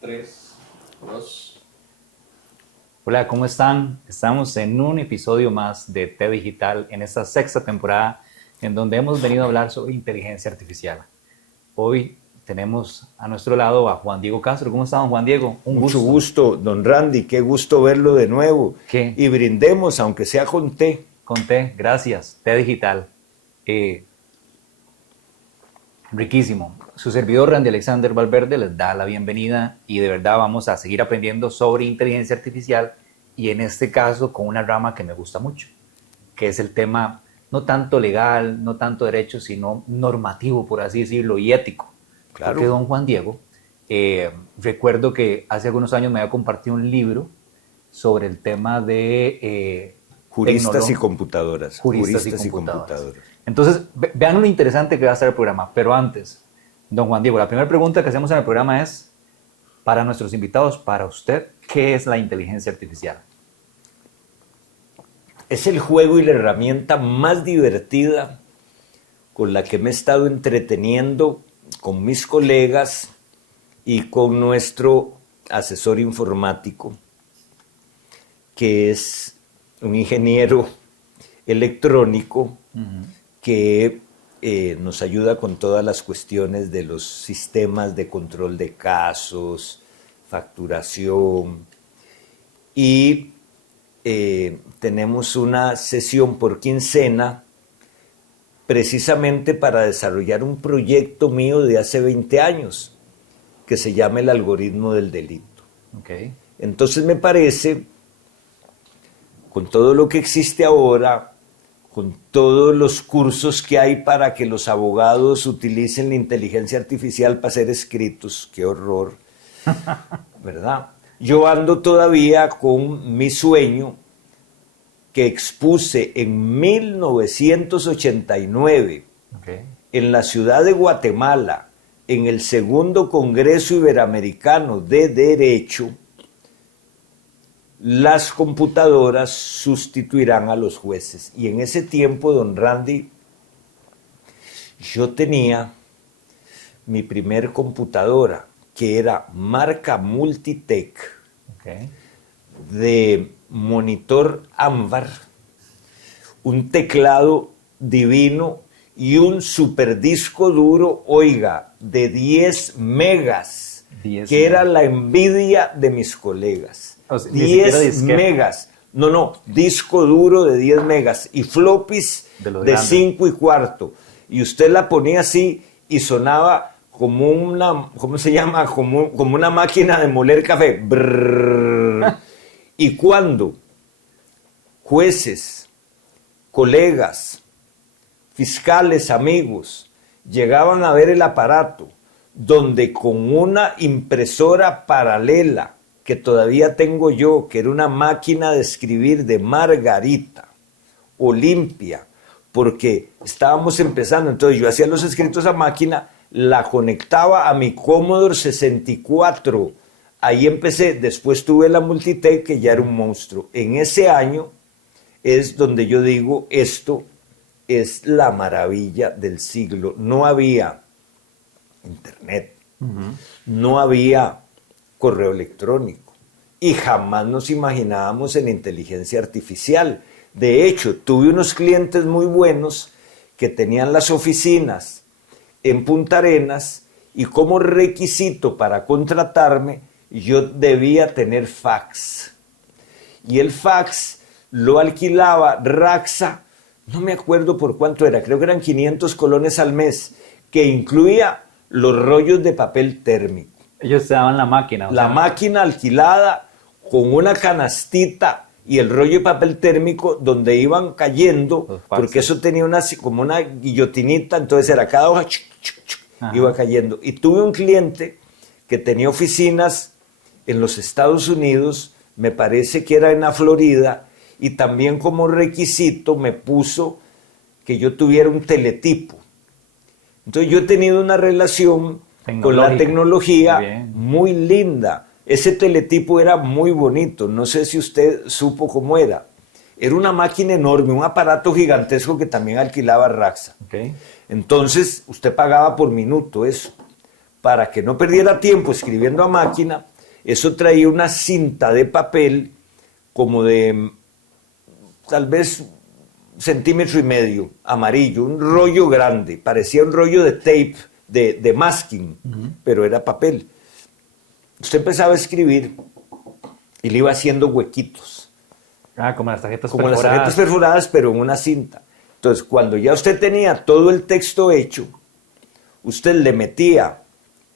3, 2. Hola, ¿cómo están? Estamos en un episodio más de T Digital en esta sexta temporada en donde hemos venido a hablar sobre inteligencia artificial. Hoy tenemos a nuestro lado a Juan Diego Castro. ¿Cómo está, don Juan Diego? Un Mucho gusto. gusto, don Randy, qué gusto verlo de nuevo. ¿Qué? Y brindemos, aunque sea con té. Con T, gracias. T Digital. Riquísimo. Su servidor Randy Alexander Valverde les da la bienvenida y de verdad vamos a seguir aprendiendo sobre inteligencia artificial y en este caso con una rama que me gusta mucho, que es el tema no tanto legal, no tanto derecho, sino normativo, por así decirlo, y ético. Claro. Porque don Juan Diego, recuerdo que hace algunos años me había compartido un libro sobre el tema de Juristas y computadoras. Juristas y computadoras. Entonces, vean lo interesante que va a ser el programa. Pero antes, don Juan Diego, la primera pregunta que hacemos en el programa es, para nuestros invitados, para usted, ¿qué es la inteligencia artificial? Es el juego y la herramienta más divertida con la que me he estado entreteniendo con mis colegas y con nuestro asesor informático, que es un ingeniero electrónico que nos ayuda con todas las cuestiones de los sistemas de control de casos, facturación, y tenemos una sesión por quincena precisamente para desarrollar un proyecto mío de hace 20 años que se llama el algoritmo del delito. Okay. Entonces me parece, con todo lo que existe ahora, con todos los cursos que hay para que los abogados utilicen la inteligencia artificial para hacer escritos, qué horror, ¿verdad? Yo ando todavía con mi sueño que expuse en 1989 en la ciudad de Guatemala, en el segundo Congreso Iberoamericano de Derecho. Las computadoras sustituirán a los jueces. Y en ese tiempo, don Randy, yo tenía mi primer computadora, que era marca Multitech, de monitor ámbar, un teclado divino y un superdisco duro, oiga, de 10 megas, que era la envidia de mis colegas. O sea, 10 megas. No, disco duro de 10 megas y floppies de 5 y cuarto. Y usted la ponía así y sonaba como una, ¿cómo se llama? Como una máquina de moler café. Brrr. Y cuando jueces, colegas, fiscales, amigos, llegaban a ver el aparato, donde con una impresora paralela, que todavía tengo yo, que era una máquina de escribir de Margarita, Olimpia, porque estábamos empezando, entonces yo hacía los escritos a máquina, la conectaba a mi Commodore 64, ahí empecé, después tuve la Multitech, que ya era un monstruo. En ese año es donde yo digo, esto es la maravilla del siglo. No había internet, no había correo electrónico y jamás nos imaginábamos en inteligencia artificial. De hecho, tuve unos clientes muy buenos que tenían las oficinas en Punta Arenas y como requisito para contratarme yo debía tener fax. Y el fax lo alquilaba Raxa, no me acuerdo por cuánto era, creo que eran 500 colones al mes, que incluía los rollos de papel térmico. Ellos te daban la máquina. La máquina alquilada con una canastita y el rollo de papel térmico donde iban cayendo, porque eso tenía como una guillotinita, entonces era cada hoja, iba cayendo. Y tuve un cliente que tenía oficinas en los Estados Unidos, me parece que era en la Florida, y también como requisito me puso que yo tuviera un teletipo. Entonces yo he tenido una relación con la tecnología muy linda. Ese teletipo era muy bonito, no sé si usted supo cómo era. Era una máquina enorme, un aparato gigantesco que también alquilaba Raxa. Entonces usted pagaba por minuto eso. para que no perdiera tiempo escribiendo a máquina, eso traía una cinta de papel como de tal vez 1,5 cm, amarillo, un rollo grande, parecía un rollo de tape, de masking, pero era papel. Usted empezaba a escribir y le iba haciendo huequitos. Como las tarjetas Como perforadas. las tarjetas perforadas, pero en una cinta. Entonces, cuando ya usted tenía todo el texto hecho, usted le metía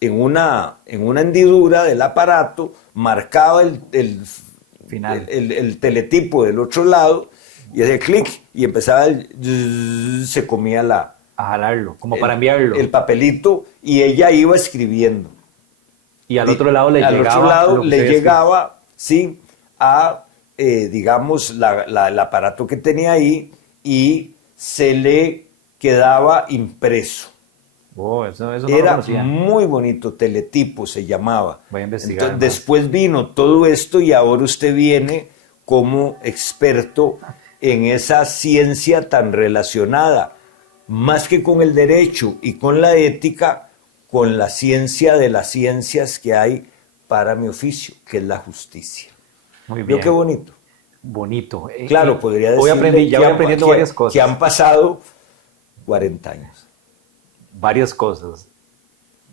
en una hendidura del aparato, marcaba el Final. el teletipo del otro lado y hacía clic y empezaba se comía A jalarlo, como para enviarlo. el papelito y ella iba escribiendo. Y al otro lado le Al llegaba. otro lado lo que le usted llegaba, sí, a, digamos, el aparato que tenía ahí y se le quedaba impreso. Eso no lo Era conocía. muy bonito, teletipo se llamaba. Voy a investigar Entonces, más. después vino todo esto y ahora usted viene como experto en esa ciencia tan relacionada, más que con el derecho y con la ética, con la ciencia de las ciencias que hay para mi oficio, que es la justicia. Muy ¿Vio bien. qué bonito? Bonito. Claro, podría decir ya voy aprendiendo varias cosas. que han pasado 40 años. Varias cosas.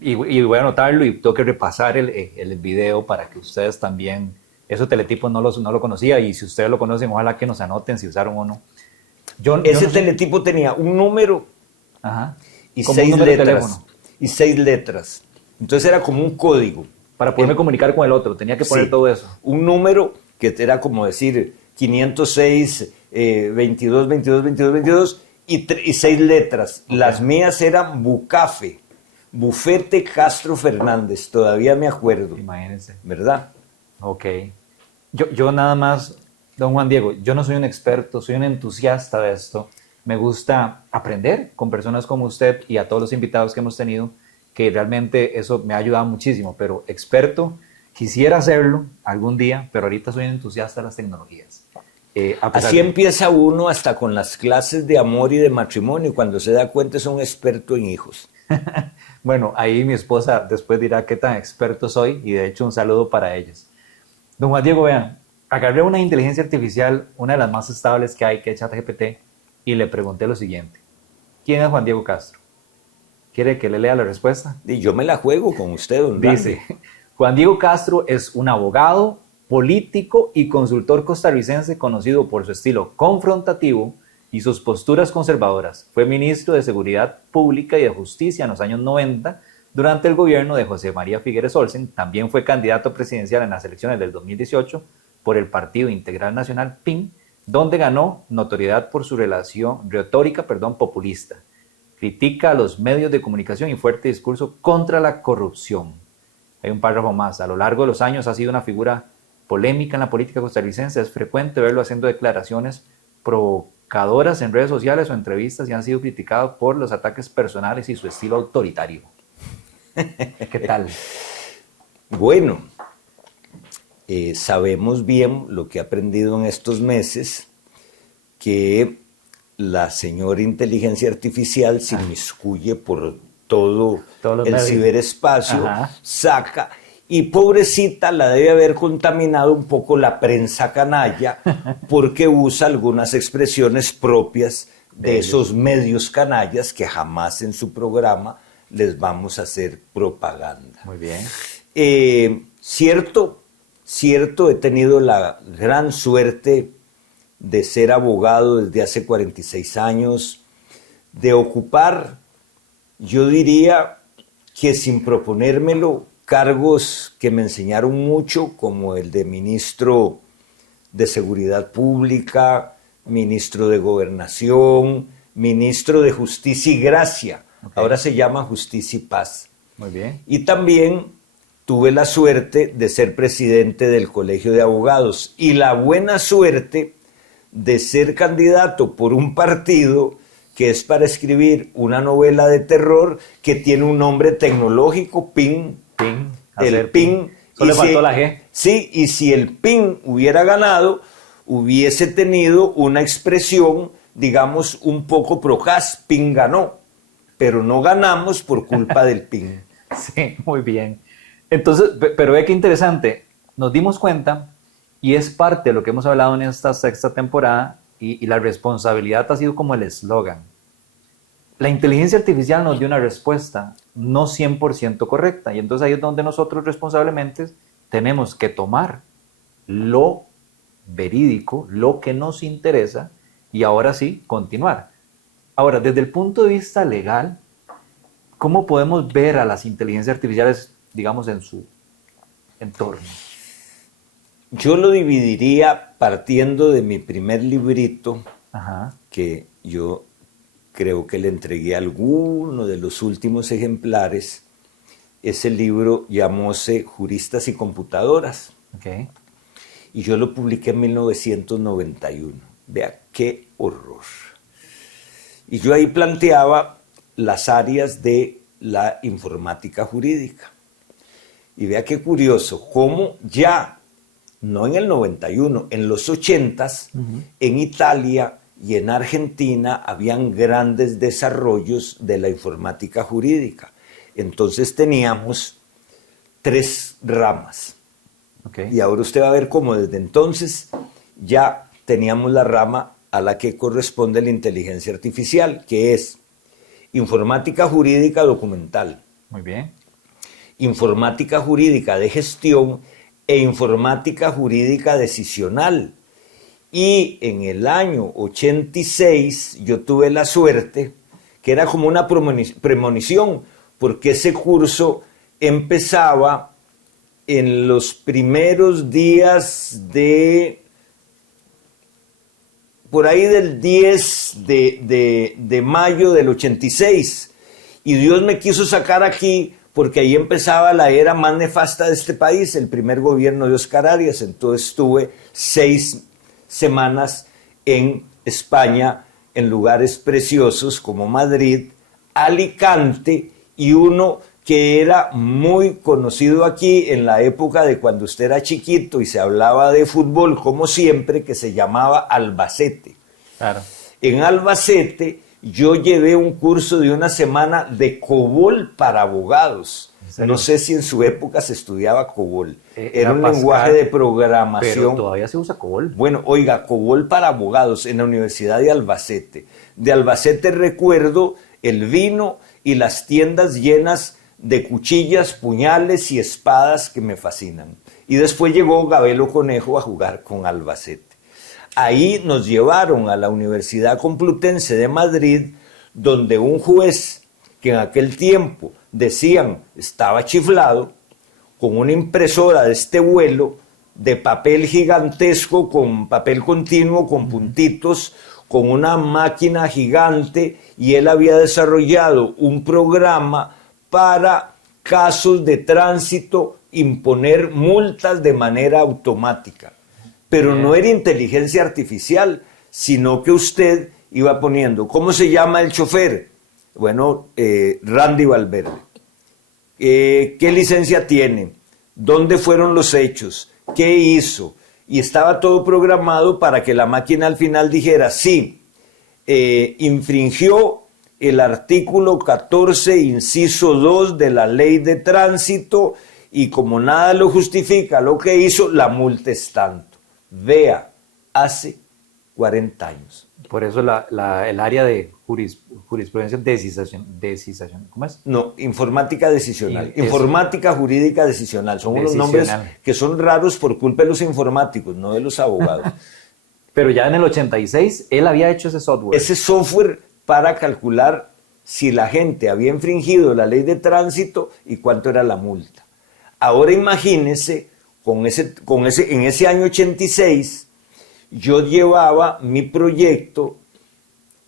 Y voy a anotarlo y tengo que repasar el video para que ustedes también, esos teletipos no lo conocía y si ustedes lo conocen, ojalá que nos anoten si usaron o no. Ese no sé- teletipo tenía un número Ajá. y Como un 6 número de letras. teléfono. Y 6 letras. Entonces era como un código. Para poderme comunicar con el otro, tenía que poner Sí. todo eso. Un número que era como decir 506, 22, 22, 22, 22 y 6 letras. Ok. Las mías eran Bucafe, Bufete Castro Fernández, todavía me acuerdo, Imagínense. ¿verdad? Ok. Yo nada más, don Juan Diego, yo no soy un experto, soy un entusiasta de esto. Me gusta aprender con personas como usted y a todos los invitados que hemos tenido, que realmente eso me ha ayudado muchísimo, pero experto, quisiera hacerlo algún día, pero ahorita soy un entusiasta de las tecnologías. A pesar Así de- empieza uno hasta con las clases de amor y de matrimonio, cuando se da cuenta es un experto en hijos. Bueno, ahí mi esposa después dirá qué tan experto soy y de hecho un saludo para ellos. Don Juan Diego, vean, agarré una inteligencia artificial, una de las más estables que hay, que es ChatGPT, y le pregunté lo siguiente. ¿Quién es Juan Diego Castro? ¿Quiere que le lea la respuesta? Y yo me la juego con usted, don Randy. Dice, Juan Diego Castro es un abogado, político y consultor costarricense conocido por su estilo confrontativo y sus posturas conservadoras. Fue ministro de Seguridad Pública y de Justicia en los años 90 durante el gobierno de José María Figueres Olsen. También fue candidato presidencial en las elecciones del 2018 por el Partido Integral Nacional PIN, donde ganó notoriedad por su retórica populista. Critica a los medios de comunicación y fuerte discurso contra la corrupción. Hay un párrafo más. A lo largo de los años ha sido una figura polémica en la política costarricense. Es frecuente verlo haciendo declaraciones provocadoras en redes sociales o entrevistas y han sido criticados por los ataques personales y su estilo autoritario. ¿Qué tal? Bueno, sabemos bien lo que he aprendido en estos meses, que la señora inteligencia artificial se inmiscuye por todo Todos los el medios. ciberespacio, Ajá. saca, y pobrecita la debe haber contaminado un poco la prensa canalla, porque usa algunas expresiones propias de De ellos. esos medios canallas que jamás en su programa les vamos a hacer propaganda. Muy bien. Cierto, he tenido la gran suerte de ser abogado desde hace 46 años, de ocupar, yo diría que sin proponérmelo, cargos que me enseñaron mucho, como el de ministro de Seguridad Pública, ministro de Gobernación, ministro de Justicia y Gracia. Ok. Ahora se llama Justicia y Paz. Muy bien. Y también tuve la suerte de ser presidente del Colegio de Abogados y la buena suerte de ser candidato por un partido que es para escribir una novela de terror que tiene un nombre tecnológico, PIN, PIN. el hacer PIN. Solo Y le faltó la G. Sí, y si el PIN hubiera ganado, hubiese tenido una expresión, digamos, un poco procaz, PIN ganó, pero no ganamos por culpa del PIN. Sí, muy bien. Entonces, pero ve qué interesante. Nos dimos cuenta, y es parte de lo que hemos hablado en esta sexta temporada, y la responsabilidad ha sido como el eslogan. La inteligencia artificial nos dio una respuesta no 100% correcta, y entonces ahí es donde nosotros responsablemente tenemos que tomar lo verídico, lo que nos interesa, y ahora sí, continuar. Ahora, desde el punto de vista legal, ¿cómo podemos ver a las inteligencias artificiales, digamos, en su entorno? Yo lo dividiría partiendo de mi primer librito, Ajá. que yo creo que le entregué alguno de los últimos ejemplares. Ese libro llamóse Juristas y Computadoras. Okay. Y yo lo publiqué en 1991. Vea qué horror. Y yo ahí planteaba las áreas de la informática jurídica. Y vea qué curioso, cómo ya, no en el 91, en los 80s, en Italia y en Argentina habían grandes desarrollos de la informática jurídica. Entonces teníamos 3 ramas. Okay. Y ahora usted va a ver cómo desde entonces ya teníamos la rama a la que corresponde la inteligencia artificial, que es informática jurídica documental, Muy bien. informática jurídica de gestión e informática jurídica decisional. Y en el año 86 yo tuve la suerte, que era como una premonición, porque ese curso empezaba en los primeros días de, por ahí del 10 de mayo del 86. Y Dios me quiso sacar aquí porque ahí empezaba la era más nefasta de este país, el primer gobierno de Óscar Arias. Entonces estuve 6 semanas en España, en lugares preciosos como Madrid, Alicante y uno que era muy conocido aquí en la época de cuando usted era chiquito y se hablaba de fútbol, como siempre, que se llamaba Albacete. Claro. En Albacete yo llevé un curso de una semana de COBOL para abogados. No sé si en su época se estudiaba COBOL. Era un Pascal, lenguaje de programación. Pero todavía se usa COBOL. Bueno, oiga, COBOL para abogados en la Universidad de Albacete. De Albacete recuerdo el vino y las tiendas llenas de cuchillas, puñales y espadas que me fascinan. Y después llegó Gabelo Conejo a jugar con Albacete. Ahí nos llevaron a la Universidad Complutense de Madrid, donde un juez que en aquel tiempo decían estaba chiflado, con una impresora de este vuelo, de papel gigantesco, con papel continuo, con puntitos, con una máquina gigante, y él había desarrollado un programa para casos de tránsito, imponer multas de manera automática. Pero no era inteligencia artificial, sino que usted iba poniendo, ¿cómo se llama el chofer? Bueno, Randy Valverde. ¿Qué licencia tiene? ¿Dónde fueron los hechos? ¿Qué hizo? Y estaba todo programado para que la máquina al final dijera, sí, infringió el artículo 14, inciso 2 de la ley de tránsito, y como nada lo justifica lo que hizo, la multa es tanto. Vea, hace 40 años. Por eso el área de jurisprudencia decisación, ¿cómo es? No, informática decisional. Y informática jurídica decisional. Son unos nombres que son raros por culpa de los informáticos, no de los abogados. Pero ya en el 86 él había hecho ese software. Ese software para calcular si la gente había infringido la ley de tránsito y cuánto era la multa. Ahora imagínense, en ese año 86, yo llevaba mi proyecto,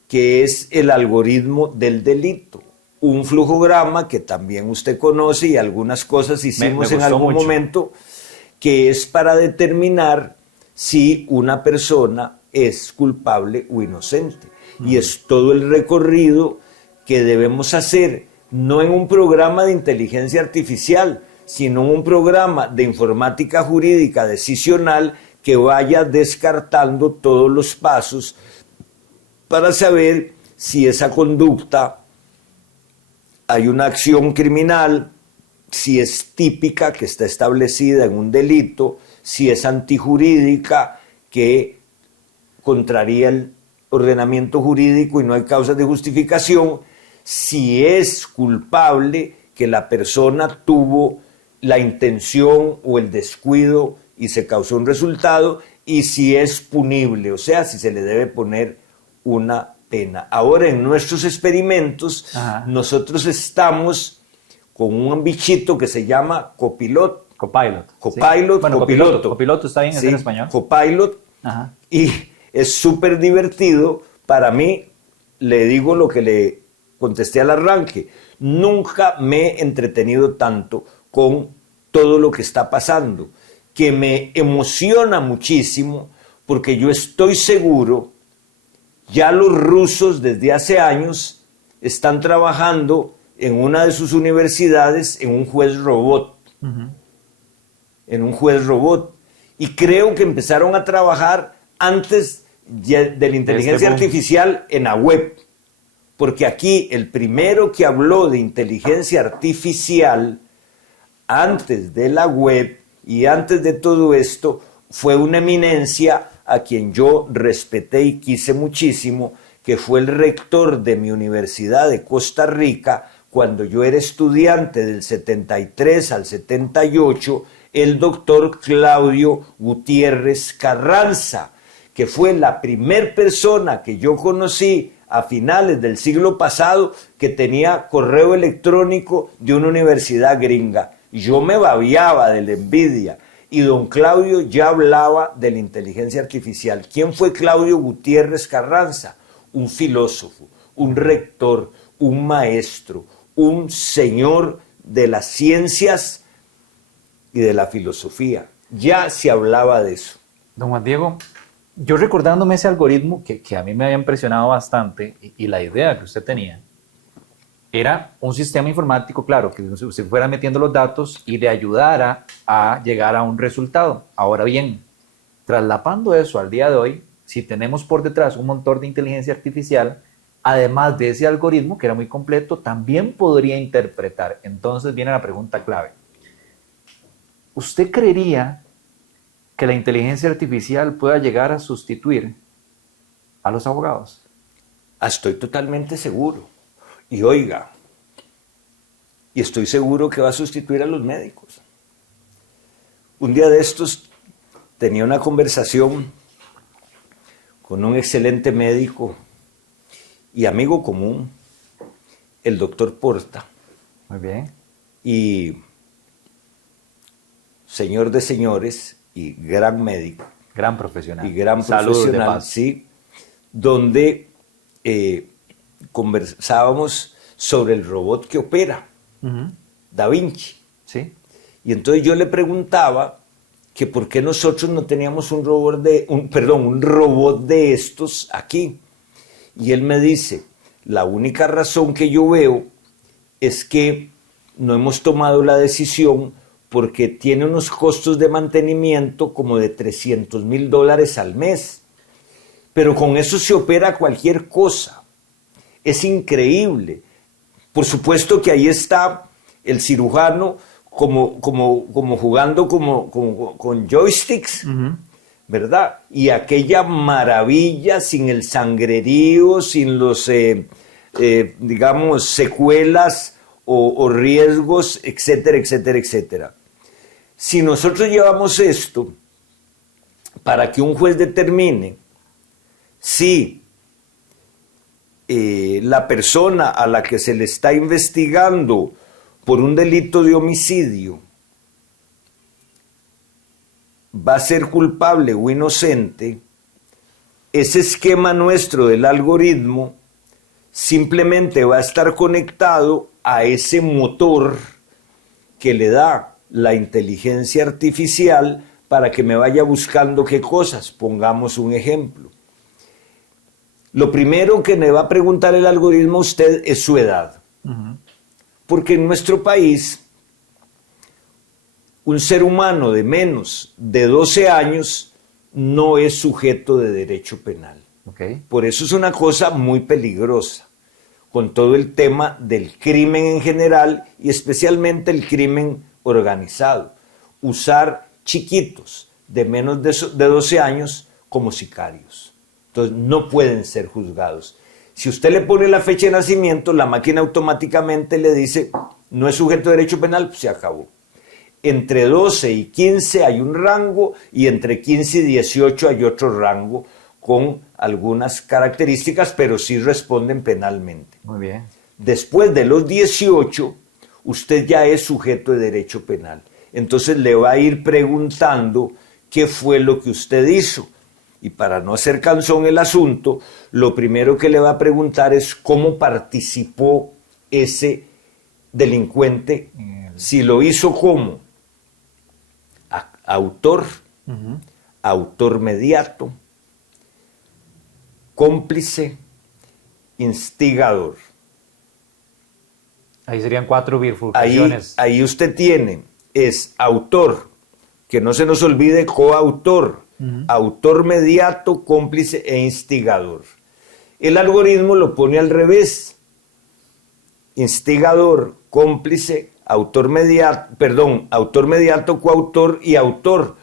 que es el algoritmo del delito, un flujograma que también usted conoce y algunas cosas hicimos en algún momento, que es para determinar si una persona es culpable o inocente. Y es todo el recorrido que debemos hacer, no en un programa de inteligencia artificial, sino en un programa de informática jurídica decisional que vaya descartando todos los pasos para saber si esa conducta hay una acción criminal, si es típica, que está establecida en un delito, si es antijurídica, que contraría el ordenamiento jurídico y no hay causas de justificación, si es culpable, que la persona tuvo la intención o el descuido y se causó un resultado, y si es punible, o sea, si se le debe poner una pena. Ahora, en nuestros experimentos, nosotros estamos con un bichito que se llama copilot. Copilot. Copilot, Sí. Bueno, copiloto. Copiloto está bien, Sí, es en español. Copilot. Ajá. Y es súper divertido. Para mí, le digo lo que le contesté al arranque. Nunca me he entretenido tanto con todo lo que está pasando, que me emociona muchísimo, porque yo estoy seguro, ya los rusos desde hace años están trabajando en una de sus universidades en un juez robot. En un juez robot. Y creo que empezaron a trabajar antes de la inteligencia artificial en la web. Porque aquí el primero que habló de inteligencia artificial antes de la web y antes de todo esto fue una eminencia a quien yo respeté y quise muchísimo, que fue el rector de mi universidad de Costa Rica cuando yo era estudiante del 73 al 78, el doctor Claudio Gutiérrez Carranza, que fue la primer persona que yo conocí a finales del siglo pasado que tenía correo electrónico de una universidad gringa. Yo me babiaba de la envidia. Y don Claudio ya hablaba de la inteligencia artificial. ¿Quién fue Claudio Gutiérrez Carranza? Un filósofo, un rector, un maestro, un señor de las ciencias y de la filosofía. Ya se hablaba de eso. Don Juan Diego, yo recordándome ese algoritmo que a mí me había impresionado bastante y la idea que usted tenía, era un sistema informático, claro, que usted fuera metiendo los datos y le ayudara a llegar a un resultado. Ahora bien, traslapando eso al día de hoy, si tenemos por detrás un motor de inteligencia artificial, además de ese algoritmo, que era muy completo, también podría interpretar. Entonces viene la pregunta clave. ¿Usted creería que la inteligencia artificial pueda llegar a sustituir a los abogados? Estoy totalmente seguro. Y oiga, y estoy seguro que va a sustituir a los médicos. Un día de estos tenía una conversación con un excelente médico y amigo común, el doctor Porta. Muy bien. Y señor de señores y gran médico. Gran profesional. Y gran Salud, profesional, de paz. sí, donde conversábamos sobre el robot que opera, Da Vinci. Sí. Y entonces yo le preguntaba que por qué nosotros no teníamos un robot de estos aquí. Y él me dice, la única razón que yo veo es que no hemos tomado la decisión porque tiene unos costos de mantenimiento como de $300,000 al mes. Pero con eso se opera cualquier cosa. Es increíble. Por supuesto que ahí está el cirujano como jugando con joysticks, ¿verdad? Y aquella maravilla sin el sangrerío, sin los, digamos, secuelas o riesgos, etcétera, etcétera, etcétera. Si nosotros llevamos esto para que un juez determine si la persona a la que se le está investigando por un delito de homicidio va a ser culpable o inocente, ese esquema nuestro del algoritmo simplemente va a estar conectado a ese motor que le da la inteligencia artificial para que me vaya buscando qué cosas. Pongamos un ejemplo. Lo primero que me va a preguntar el algoritmo a usted es su edad. Porque en nuestro país, un ser humano de menos de 12 años no es sujeto de derecho penal. Okay. Por eso es una cosa muy peligrosa. con todo el tema del crimen en general y especialmente el crimen organizado. Usar chiquitos de menos de 12 años como sicarios. Entonces no pueden ser juzgados. Si usted le pone la fecha de nacimiento, la máquina automáticamente le dice, no es sujeto de derecho penal, pues se acabó. Entre 12 y 15 hay un rango y entre 15 y 18 hay otro rango con algunas características, pero sí responden penalmente. Muy bien. Después de los 18, usted ya es sujeto de derecho penal. Entonces le va a ir preguntando qué fue lo que usted hizo. Y para no hacer cansón el asunto, lo primero que le va a preguntar es cómo participó ese delincuente, si lo hizo como autor, autor mediato, cómplice, instigador. Ahí serían 4 bifurcaciones. Ahí usted tiene, es autor, que no se nos olvide, coautor, autor mediato, cómplice e instigador. El algoritmo lo pone al revés. Instigador, cómplice, autor mediato, coautor y autor.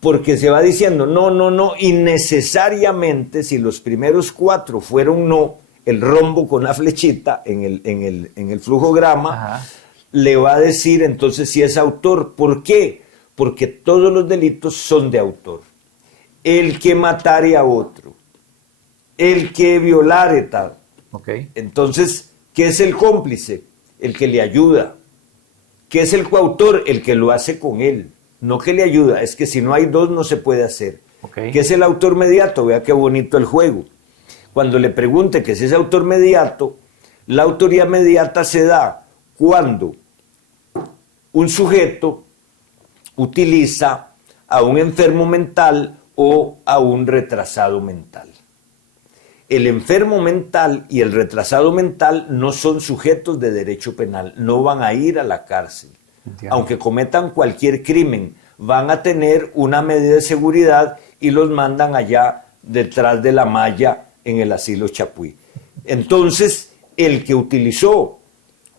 Porque se va diciendo, no, y necesariamente si los primeros 4 fueron no, el rombo con la flechita en el flujograma, le va a decir entonces si es autor. ¿Por qué? Porque todos los delitos son de autor. El que matare a otro, el que violare tal. Okay. Entonces, ¿qué es el cómplice? El que le ayuda. ¿Qué es el coautor? El que lo hace con él. No que le ayuda, es que si no hay dos no se puede hacer. Okay. ¿Qué es el autor mediato? Vea qué bonito el juego. Cuando le pregunte qué es ese autor mediato, la autoría mediata se da cuando un sujeto utiliza a un enfermo mental o a un retrasado mental. El enfermo mental y el retrasado mental no son sujetos de derecho penal, no van a ir a la cárcel. Entiendo. Aunque cometan cualquier crimen, van a tener una medida de seguridad y los mandan allá detrás de la malla en el asilo Chapuí. Entonces, el que utilizó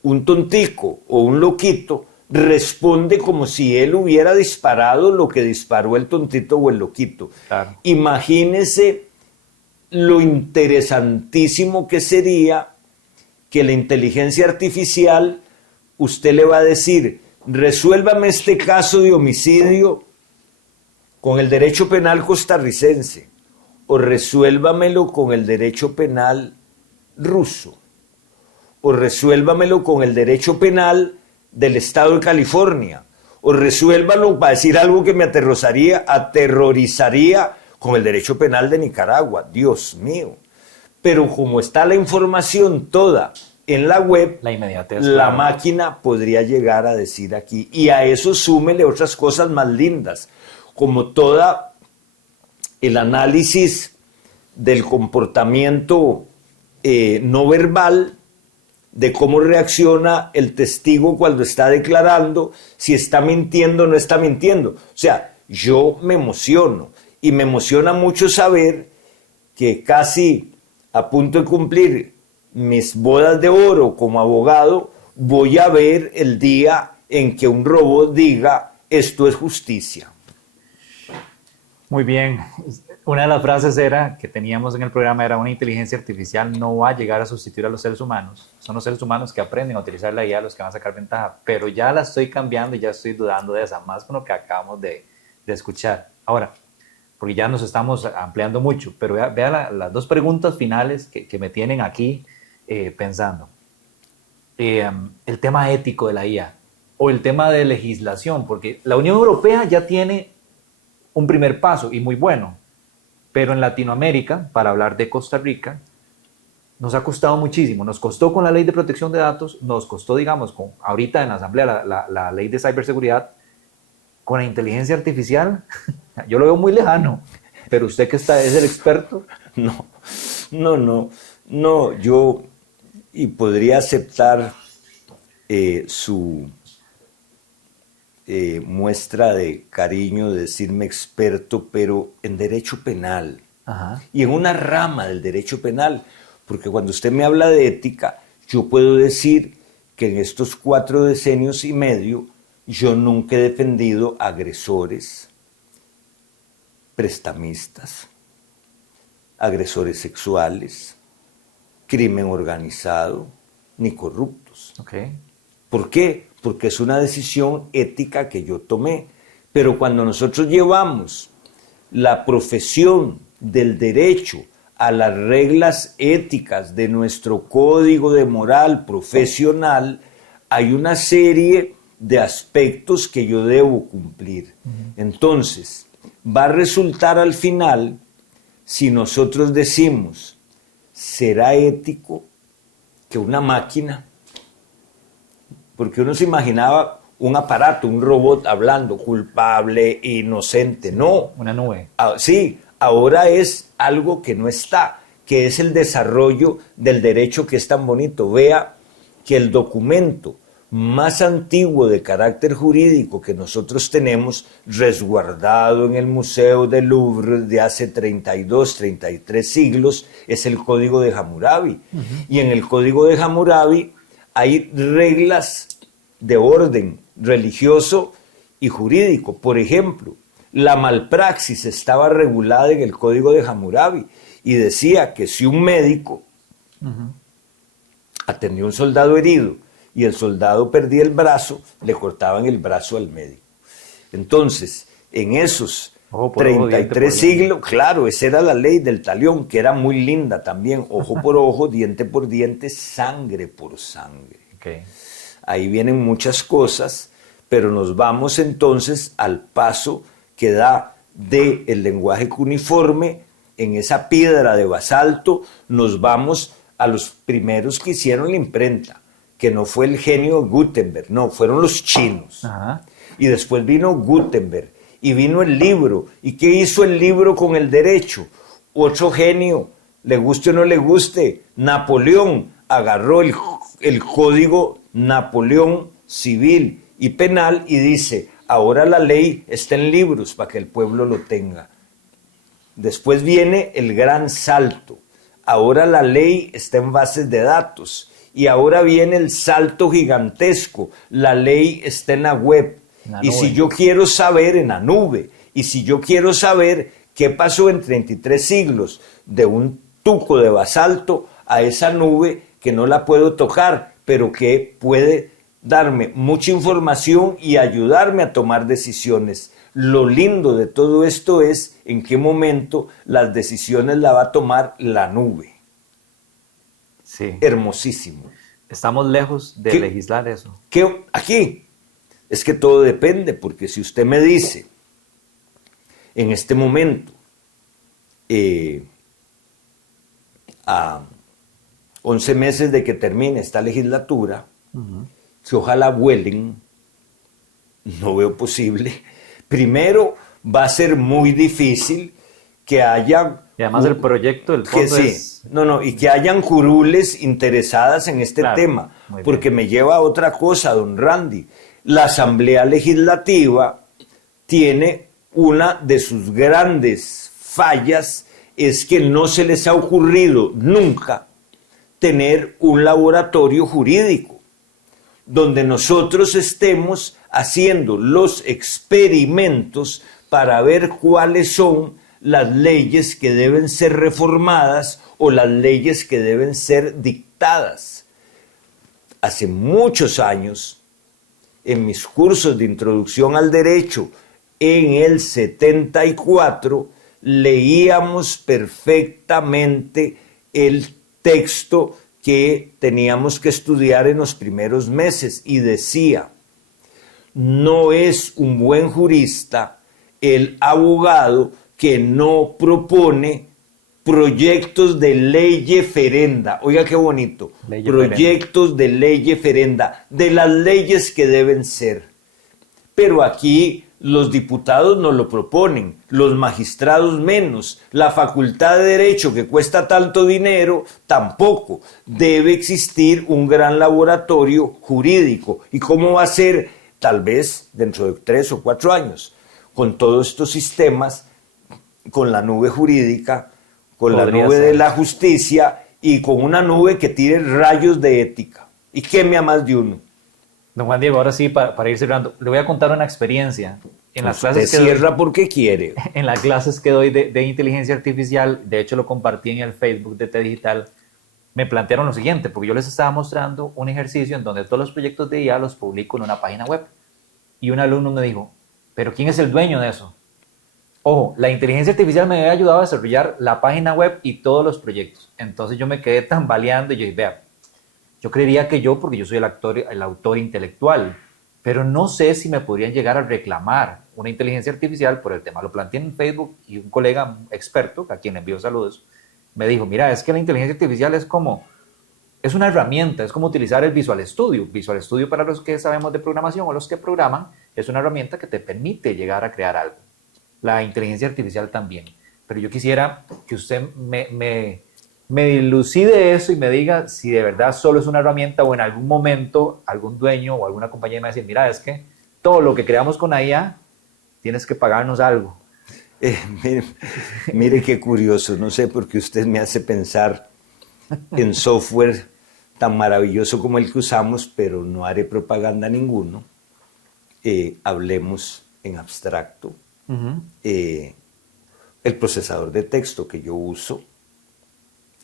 un tontico o un loquito responde como si él hubiera disparado lo que disparó el tontito o el loquito. Claro. Imagínese lo interesantísimo que sería que la inteligencia artificial, usted le va a decir, resuélvame este caso de homicidio con el derecho penal costarricense o resuélvamelo con el derecho penal ruso o resuélvamelo con el derecho penal del estado de California o resuélvalo, para decir algo que me aterrorizaría con el derecho penal de Nicaragua. Dios mío. Pero como está la información toda en la web, la inmediatez, la máquina podría llegar a decir aquí. Y a eso súmele otras cosas más lindas, como toda el análisis del comportamiento no verbal, de cómo reacciona el testigo cuando está declarando, si está mintiendo o no está mintiendo. O sea, yo me emociono. Y me emociona mucho saber que casi a punto de cumplir mis bodas de oro como abogado, voy a ver el día en que un robot diga, esto es justicia. Muy bien. Una de las frases que teníamos en el programa era: una inteligencia artificial no va a llegar a sustituir a los seres humanos. Son los seres humanos que aprenden a utilizar la IA los que van a sacar ventaja. Pero ya la estoy cambiando y ya estoy dudando de esa, más con lo que acabamos de escuchar. Ahora, porque ya nos estamos ampliando mucho, pero vea las 2 preguntas finales que me tienen aquí pensando. El tema ético de la IA o el tema de legislación, porque la Unión Europea ya tiene un primer paso y muy bueno, pero en Latinoamérica, para hablar de Costa Rica, nos ha costado muchísimo. Nos costó con la ley de protección de datos, nos costó, digamos, ahorita en la Asamblea la ley de ciberseguridad. Con la inteligencia artificial, yo lo veo muy lejano, pero usted que es el experto. No, yo podría aceptar su muestra de cariño de decirme experto, pero en derecho penal. Ajá. Y en una rama del derecho penal, porque cuando usted me habla de ética, yo puedo decir que en estos 4 decenios y medio yo nunca he defendido agresores, prestamistas, agresores sexuales, crimen organizado, ni corruptos. Okay. ¿Por qué? Porque es una decisión ética que yo tomé. Pero cuando nosotros llevamos la profesión del derecho a las reglas éticas de nuestro código de moral profesional, hay una serie de aspectos que yo debo cumplir. Entonces, va a resultar al final, si nosotros decimos, ¿será ético que una máquina? Porque uno se imaginaba un aparato, un robot hablando, culpable, inocente. No. Una nube. Sí, ahora es algo que no está, que es el desarrollo del derecho que es tan bonito. Vea que el documento más antiguo de carácter jurídico que nosotros tenemos, resguardado en el Museo del Louvre de hace 32, 33 siglos, es el Código de Hammurabi. Y en el Código de Hammurabi hay reglas de orden religioso y jurídico. Por ejemplo, la malpraxis estaba regulada en el Código de Hammurabi y decía que si un médico atendía a un soldado herido y el soldado perdía el brazo, le cortaban el brazo al médico. Entonces, en esos 33 siglos, claro, esa era la ley del talión, que era muy linda también, ojo por ojo, diente por diente, sangre por sangre. Okay. Ahí vienen muchas cosas, pero nos vamos entonces al paso que da del lenguaje cuneiforme, en esa piedra de basalto, nos vamos a los primeros que hicieron la imprenta, que no fue el genio Gutenberg, no, fueron los chinos. Ajá. Y después vino Gutenberg, y vino el libro. ¿Y qué hizo el libro con el derecho? Otro genio, le guste o no le guste, Napoleón agarró el código Napoleón civil y penal y dice, ahora la ley está en libros para que el pueblo lo tenga. Después viene el gran salto. Ahora la ley está en bases de datos. Y ahora viene el salto gigantesco. La ley está en la web. Y si yo quiero saber, en la nube. Y si yo quiero saber qué pasó en 33 siglos de un tuco de basalto a esa nube que no la puedo tocar, pero que puede darme mucha información y ayudarme a tomar decisiones. Lo lindo de todo esto es en qué momento las decisiones las va a tomar la nube. Sí. Hermosísimo. Estamos lejos de legislar eso. ¿Qué? Aquí es que todo depende, porque si usted me dice en este momento a 11 meses de que termine esta legislatura, que ojalá vuelen, no veo posible. Primero, va a ser muy difícil que haya... Y además el proyecto, el fondo es... y que hayan curules interesadas en este tema, porque me lleva a otra cosa, don Randy. La Asamblea Legislativa tiene una de sus grandes fallas, es que no se les ha ocurrido nunca tener un laboratorio jurídico donde nosotros estemos haciendo los experimentos para ver cuáles son las leyes que deben ser reformadas o las leyes que deben ser dictadas. Hace muchos años, en mis cursos de introducción al derecho, en el 74, leíamos perfectamente el texto que teníamos que estudiar en los primeros meses y decía, no es un buen jurista el abogado que no propone proyectos de ley ferenda. Oiga qué bonito, proyectos de ley ferenda, de las leyes que deben ser. Pero aquí los diputados no lo proponen, los magistrados menos, la facultad de Derecho que cuesta tanto dinero tampoco. Debe existir un gran laboratorio jurídico. ¿Y cómo va a ser? Tal vez dentro de 3 o 4 años, con todos estos sistemas, con la nube jurídica, con la nube de la justicia y con una nube que tire rayos de ética y queme a más de uno. Don Juan Diego, ahora sí, para ir cerrando, le voy a contar una experiencia. En las Usted clases que cierra doy, porque quiere. en las clases que doy de inteligencia artificial, de hecho lo compartí en el Facebook de T Digital, me plantearon lo siguiente, porque yo les estaba mostrando un ejercicio en donde todos los proyectos de IA los publico en una página web. Y un alumno me dijo, ¿pero quién es el dueño de eso? Ojo, la inteligencia artificial me había ayudado a desarrollar la página web y todos los proyectos. Entonces yo me quedé tambaleando y yo dije, vea, yo creería que yo, porque yo soy el autor intelectual, pero no sé si me podrían llegar a reclamar una inteligencia artificial por el tema. Lo planteé en Facebook y un colega experto, a quien envío saludos, me dijo, mira, es que la inteligencia artificial es una herramienta, es como utilizar el Visual Studio. Visual Studio, para los que sabemos de programación o los que programan, es una herramienta que te permite llegar a crear algo. La inteligencia artificial también. Pero yo quisiera que usted me dilucide eso y me diga si de verdad solo es una herramienta o en algún momento algún dueño o alguna compañía me va a decir, mira, es que todo lo que creamos con IA tienes que pagarnos algo. Mire qué curioso, no sé por qué usted me hace pensar en software tan maravilloso como el que usamos, pero no haré propaganda ninguno. Hablemos en abstracto. El procesador de texto que yo uso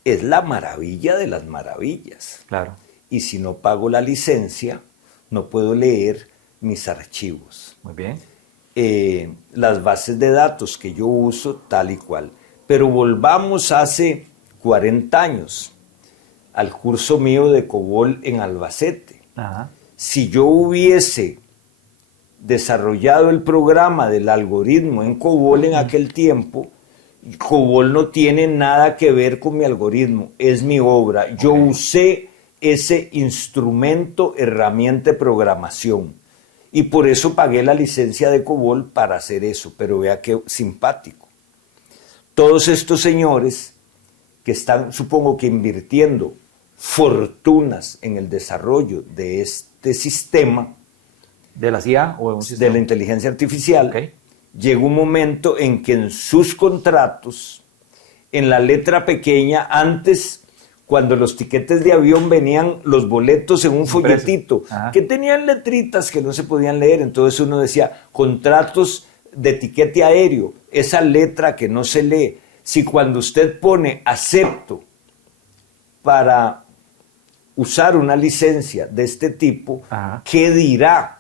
es la maravilla de las maravillas. Claro. Y si no pago la licencia, no puedo leer mis archivos. Muy bien. Las bases de datos que yo uso, tal y cual. Pero volvamos hace 40 años al curso mío de COBOL en Albacete. Ajá. Si yo hubiese desarrollado el programa del algoritmo en COBOL en aquel tiempo, COBOL no tiene nada que ver con mi algoritmo, es mi obra. Yo usé ese instrumento, herramienta de programación, y por eso pagué la licencia de COBOL para hacer eso. Pero vea qué simpático. Todos estos señores que están, supongo que invirtiendo fortunas en el desarrollo de este sistema, ¿De la CIA o de un de sistema? la inteligencia artificial, Ok. llega un momento en que en sus contratos, en la letra pequeña, antes, cuando los tiquetes de avión venían los boletos en un folletito, que tenían letritas que no se podían leer, entonces uno decía, contratos de tiquete aéreo, esa letra que no se lee. Si cuando usted pone acepto para usar una licencia de este tipo, ¿qué dirá?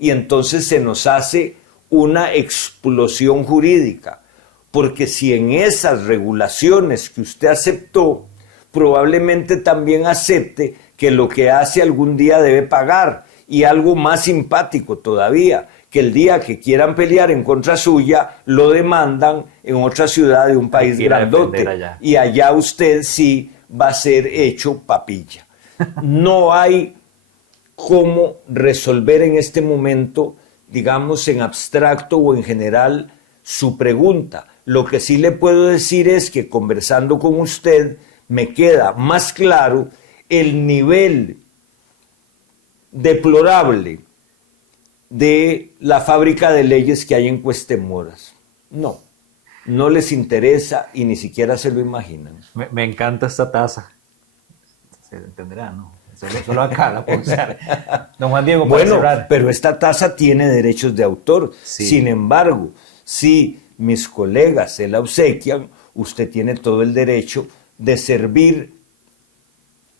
Y entonces se nos hace una explosión jurídica, porque si en esas regulaciones que usted aceptó, probablemente también acepte que lo que hace algún día debe pagar, y algo más simpático todavía, que el día que quieran pelear en contra suya, lo demandan en otra ciudad de un país grandote, y allá usted sí va a ser hecho papilla. No hay cómo resolver en este momento, digamos en abstracto o en general, su pregunta. Lo que sí le puedo decir es que conversando con usted me queda más claro el nivel deplorable de la fábrica de leyes que hay en Cuestemoras. No les interesa y ni siquiera se lo imaginan. Me encanta esta taza. Se entenderá, ¿no? Solo acá la puedo usar. Don Juan Diego, para cerrar. Pero esta taza tiene derechos de autor. Sí. Sin embargo, si mis colegas se la obsequian, usted tiene todo el derecho de servir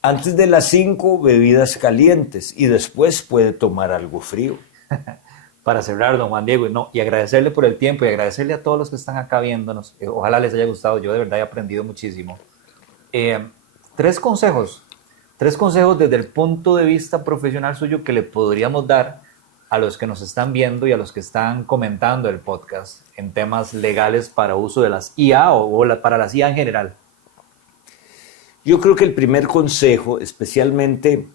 antes de las 5 bebidas calientes y después puede tomar algo frío. Para cerrar, don Juan Diego, y agradecerle por el tiempo y agradecerle a todos los que están acá viéndonos. Ojalá les haya gustado. Yo de verdad he aprendido muchísimo. 3 consejos desde el punto de vista profesional suyo que le podríamos dar a los que nos están viendo y a los que están comentando el podcast en temas legales para uso de las IA para las IA en general. Yo creo que el primer consejo, especialmente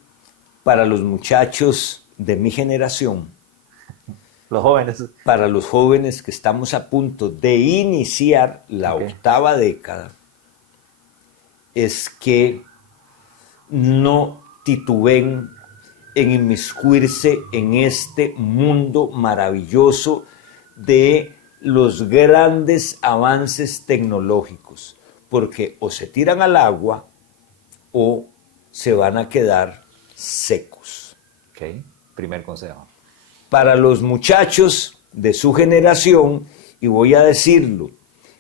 para los muchachos de mi generación, los jóvenes, para los jóvenes que estamos a punto de iniciar la octava década, es que no titubeen en inmiscuirse en este mundo maravilloso de los grandes avances tecnológicos, porque o se tiran al agua o se van a quedar secos. Ok, primer consejo. Para los muchachos de su generación, y voy a decirlo,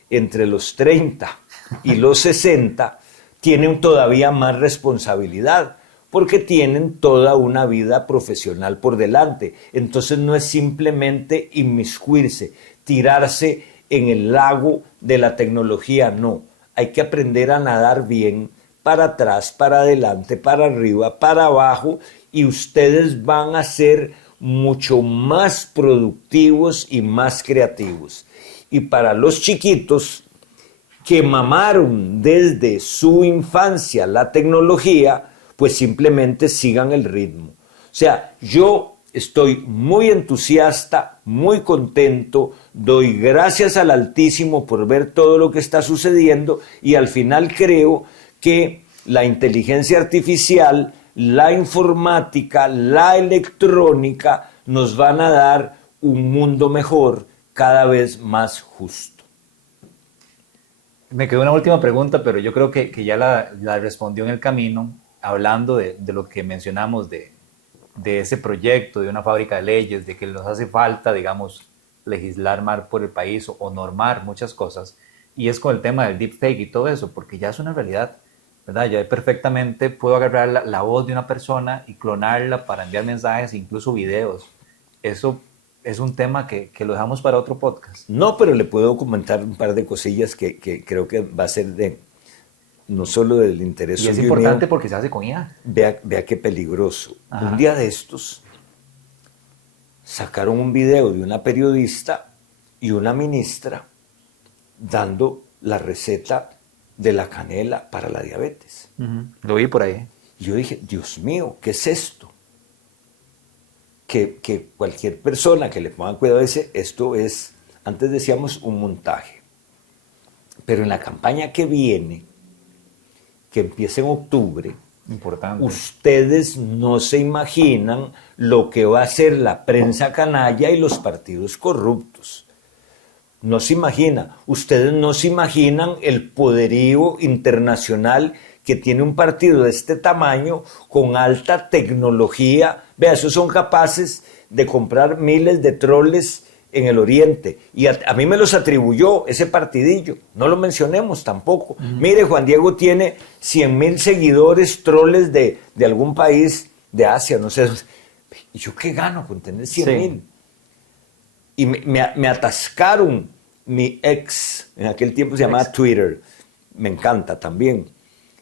entre los 30 y los 60, tienen todavía más responsabilidad, porque tienen toda una vida profesional por delante. Entonces no es simplemente inmiscuirse, tirarse en el lago de la tecnología, no. Hay que aprender a nadar bien, para atrás, para adelante, para arriba, para abajo, y ustedes van a ser mucho más productivos y más creativos. Y para los chiquitos que mamaron desde su infancia la tecnología, pues simplemente sigan el ritmo. O sea, yo estoy muy entusiasta, muy contento, doy gracias al Altísimo por ver todo lo que está sucediendo y al final creo que la inteligencia artificial, la informática, la electrónica nos van a dar un mundo mejor, cada vez más justo. Me quedó una última pregunta, pero yo creo que ya la respondió en el camino, hablando de lo que mencionamos de ese proyecto, de una fábrica de leyes, de que nos hace falta, digamos, legislar más por el país o normar muchas cosas, y es con el tema del deepfake y todo eso, porque ya es una realidad, ¿verdad? Ya perfectamente puedo agarrar la voz de una persona y clonarla para enviar mensajes, incluso videos. Eso es un tema que lo dejamos para otro podcast. No, pero le puedo comentar un par de cosillas que creo que va a ser de no solo del interés y es suyo importante mío. porque se hace con IA. Vea qué peligroso. Ajá. Un día de estos sacaron un video de una periodista y una ministra dando la receta de la canela para la diabetes. Lo vi por ahí. Y yo dije, Dios mío, ¿qué es esto? Que cualquier persona que le ponga cuidado dice, esto es, antes decíamos, un montaje. Pero en la campaña que viene, que empieza en octubre, Importante. ustedes no se imaginan lo que va a hacer la prensa canalla y los partidos corruptos. No se imagina. Ustedes no se imaginan el poderío internacional que tiene un partido de este tamaño con alta tecnología. Vea, esos son capaces de comprar miles de troles en el Oriente. Y a mí me los atribuyó ese partidillo. No lo mencionemos tampoco. Mire, Juan Diego tiene 100,000 seguidores troles de algún país de Asia, no sé. ¿Y yo qué gano con tener 100,000? Sí. Y me atascaron mi ex, en aquel tiempo se llamaba Twitter. Me encanta también.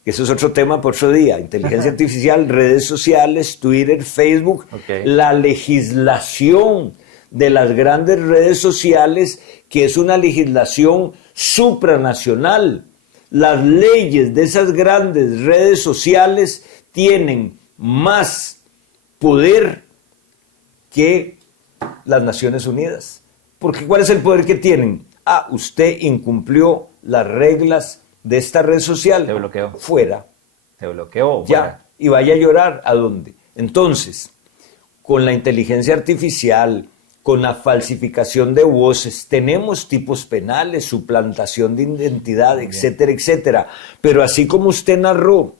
Eso es otro tema por otro día. Inteligencia artificial, redes sociales, Twitter, Facebook, la legislación de las grandes redes sociales, que es una legislación supranacional. Las leyes de esas grandes redes sociales tienen más poder que las Naciones Unidas. Porque ¿cuál es el poder que tienen? Ah, usted incumplió las reglas de esta red social. Te bloqueó. Fuera. Te bloqueó. Ya. Fuera. Y vaya a llorar. ¿A dónde? Entonces, con la inteligencia artificial, con la falsificación de voces, tenemos tipos penales, suplantación de identidad, etcétera, etcétera. Pero así como usted narró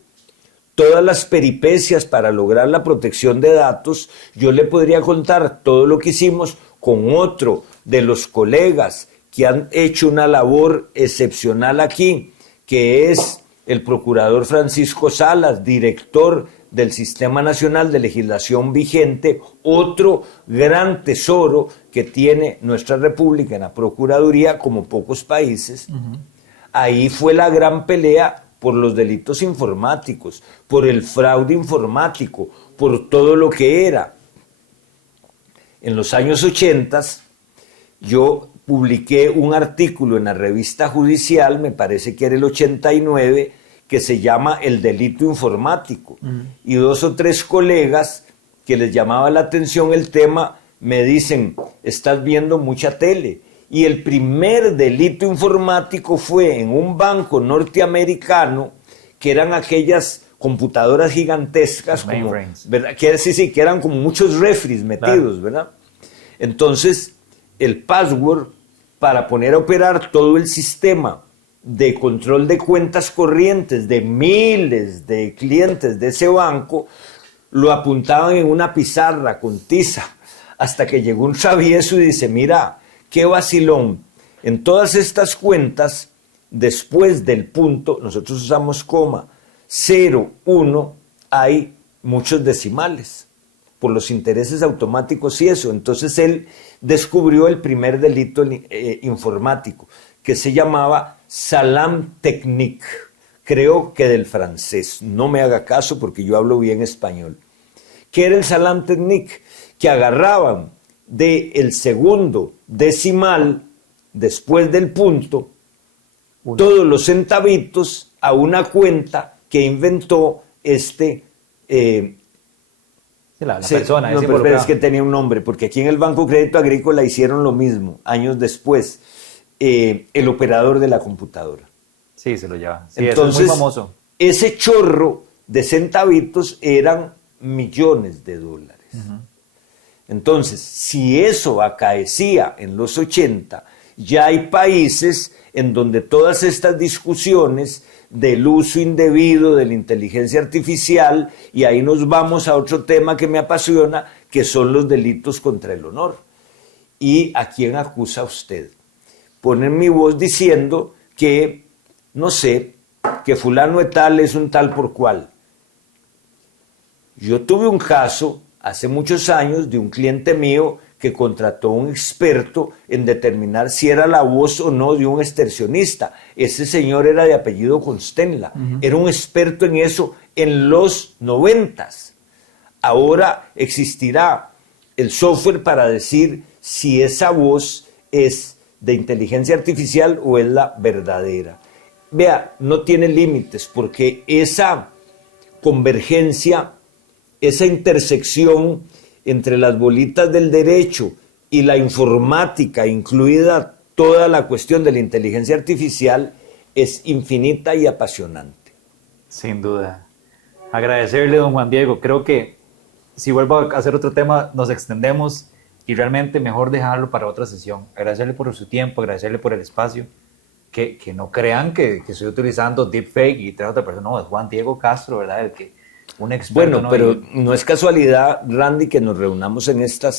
todas las peripecias para lograr la protección de datos, yo le podría contar todo lo que hicimos con otro de los colegas que han hecho una labor excepcional aquí, que es el procurador Francisco Salas, director del Sistema Nacional de Legislación Vigente, otro gran tesoro que tiene nuestra República en la Procuraduría, como pocos países. Ahí fue la gran pelea por los delitos informáticos, por el fraude informático, por todo lo que era. En los años 80, yo publiqué un artículo en la revista judicial, me parece que era el 89, que se llama El delito informático. Y 2 o 3 colegas que les llamaba la atención el tema me dicen, estás viendo mucha tele. Y el primer delito informático fue en un banco norteamericano, que eran aquellas computadoras gigantescas, como, ¿verdad? Que eran como muchos refris metidos, claro. ¿Verdad? Entonces, el password para poner a operar todo el sistema de control de cuentas corrientes de miles de clientes de ese banco, lo apuntaban en una pizarra con tiza, hasta que llegó un travieso y dice, mira, qué vacilón, en todas estas cuentas, después del punto, nosotros usamos coma, 0, 1, hay muchos decimales, por los intereses automáticos y eso. Entonces él descubrió el primer delito informático, que se llamaba Salam Technique, creo que del francés, no me haga caso porque yo hablo bien español. ¿Qué era el Salam Technique? Que agarraban del segundo decimal, después del punto, todos los centavitos a una cuenta que inventó la persona. No, pero es que tenía un nombre, porque aquí en el Banco Crédito Agrícola hicieron lo mismo, años después, el operador de la computadora. Sí, se lo lleva. Sí, entonces, eso es muy famoso. Ese chorro de centavitos eran millones de dólares. Entonces, si eso acaecía en los 80, ya hay países en donde todas estas discusiones del uso indebido de la inteligencia artificial, y ahí nos vamos a otro tema que me apasiona, que son los delitos contra el honor. ¿Y a quién acusa usted? Ponen mi voz diciendo que, no sé, que fulano de tal es un tal por cual. Yo tuve un caso hace muchos años de un cliente mío que contrató a un experto en determinar si era la voz o no de un extorsionista. Ese señor era de apellido Constenla, era un experto en eso en los 90s. Ahora existirá el software para decir si esa voz es de inteligencia artificial o es la verdadera. Vea, no tiene límites, porque esa convergencia, esa intersección entre las bolitas del derecho y la informática, incluida toda la cuestión de la inteligencia artificial, es infinita y apasionante. Sin duda. Agradecerle, don Juan Diego. Creo que si vuelvo a hacer otro tema, nos extendemos y realmente mejor dejarlo para otra sesión. Agradecerle por su tiempo, agradecerle por el espacio. Que no crean que estoy utilizando deepfake y trae a otra persona. No, es Juan Diego Castro, ¿verdad? El que un experto. Bueno, pero no es casualidad, Randy, que nos reunamos en esta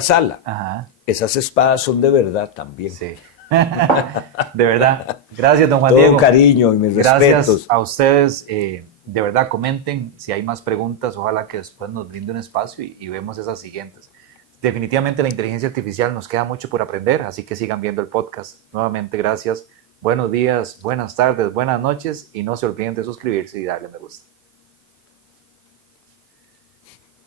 sala. Ajá. Esas espadas son de verdad también. Sí. De verdad. Gracias, don Juan Todo Diego. cariño y mis Gracias respetos. a ustedes. De verdad, comenten si hay más preguntas. Ojalá que después nos brinde un espacio y vemos esas siguientes. Definitivamente la inteligencia artificial nos queda mucho por aprender, así que sigan viendo el podcast. Nuevamente, gracias. Buenos días, buenas tardes, buenas noches y no se olviden de suscribirse y darle me gusta.